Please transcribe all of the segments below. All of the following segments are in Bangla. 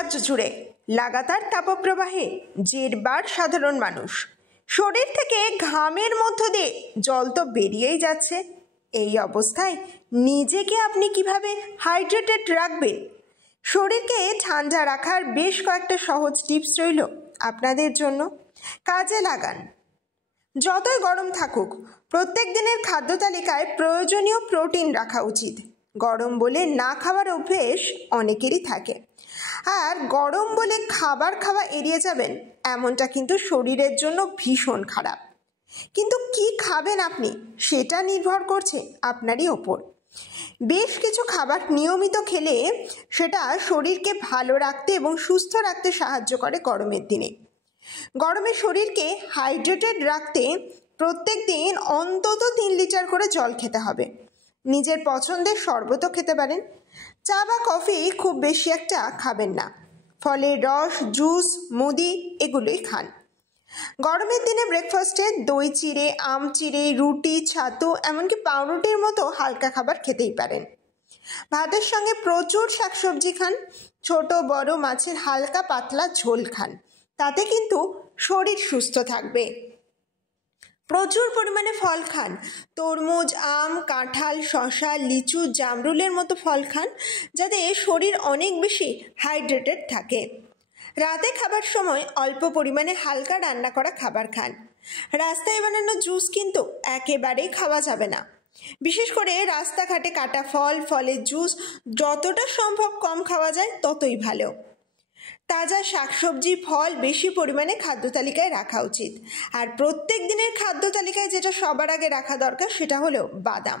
রাজ্য জুড়ে লাগাতার তাপপ্রবাহে জেরবার সাধারণ মানুষ। শরীর থেকে ঘামের মধ্য দিয়ে জল তো বেরিয়েই যাচ্ছে। এই অবস্থায় নিজেকে আপনি কিভাবে হাইড্রেটেড রাখবেন? শরীরকে ঠান্ডা রাখার বেশ কয়েকটা সহজ টিপস রইল আপনাদের জন্য, কাজে লাগান। যতই গরম থাকুক, প্রত্যেক দিনের খাদ্য তালিকায় প্রয়োজনীয় প্রোটিন রাখা উচিত। গরম বলে না খাওয়ার অভ্যেস অনেকেরই থাকে, আর গরম বলে খাবার খাওয়া এড়িয়ে যাবেন এমনটা কিন্তু শরীরের জন্য ভীষণ খারাপ। কিন্তু কি খাবেন আপনি, সেটা নির্ভর করছে আপনারই ওপর। বেশ কিছু খাবার নিয়মিত খেলে সেটা শরীরকে ভালো রাখতে এবং সুস্থ রাখতে সাহায্য করে গরমের দিনে। গরমে শরীরকে হাইড্রেটেড রাখতে প্রত্যেক দিন অন্তত 3 লিটার করে জল খেতে হবে। নিজের পছন্দের শরবতও খেতে পারেন। চা বা কফি খুব বেশি একটা খাবেন না। ফলের রস, জুস, মুদি এগুলোই খান। গরমের দিনে ব্রেকফাস্টে দই চিড়ে, আম চিড়ে, রুটি, ছাতু, এমনকি পাউরুটির মতো হালকা খাবার খেতেই পারেন। ভাতের সঙ্গে প্রচুর শাকসবজি খান। ছোট বড় মাছের হালকা পাতলা ঝোল খান, তাতে কিন্তু শরীর সুস্থ থাকবে। প্রচুর পরিমাণে ফল খান। তরমুজ, আম, কাঁঠাল, শসা, লিচু, জামরুলের মতো ফল খান, যাতে শরীর অনেক বেশি হাইড্রেটেড থাকে। রাতে খাবার সময় অল্প পরিমাণে হালকা রান্না করা খাবার খান। রাস্তায় বানানো জুস কিন্তু একেবারেই খাওয়া যাবে না। বিশেষ করে রাস্তাঘাটে কাটা ফল, ফলের জুস যতটা সম্ভব কম খাওয়া যায় ততই ভালো। তাজা শাকসবজি, ফল বেশি পরিমাণে খাদ্য তালিকায় রাখা উচিত। আর প্রত্যেক দিনের খাদ্য তালিকায় যেটা সবার আগে রাখা দরকার সেটা হলো বাদাম।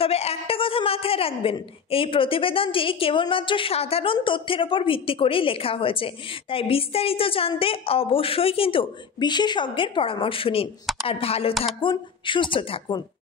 তবে একটা কথা মাথায় রাখবেন, এই প্রতিবেদনটি কেবলমাত্র সাধারণ তথ্যের ওপর ভিত্তি করেই লেখা হয়েছে, তাই বিস্তারিত জানতে অবশ্যই কিন্তু বিশেষজ্ঞের পরামর্শ নিন। আর ভালো থাকুন, সুস্থ থাকুন।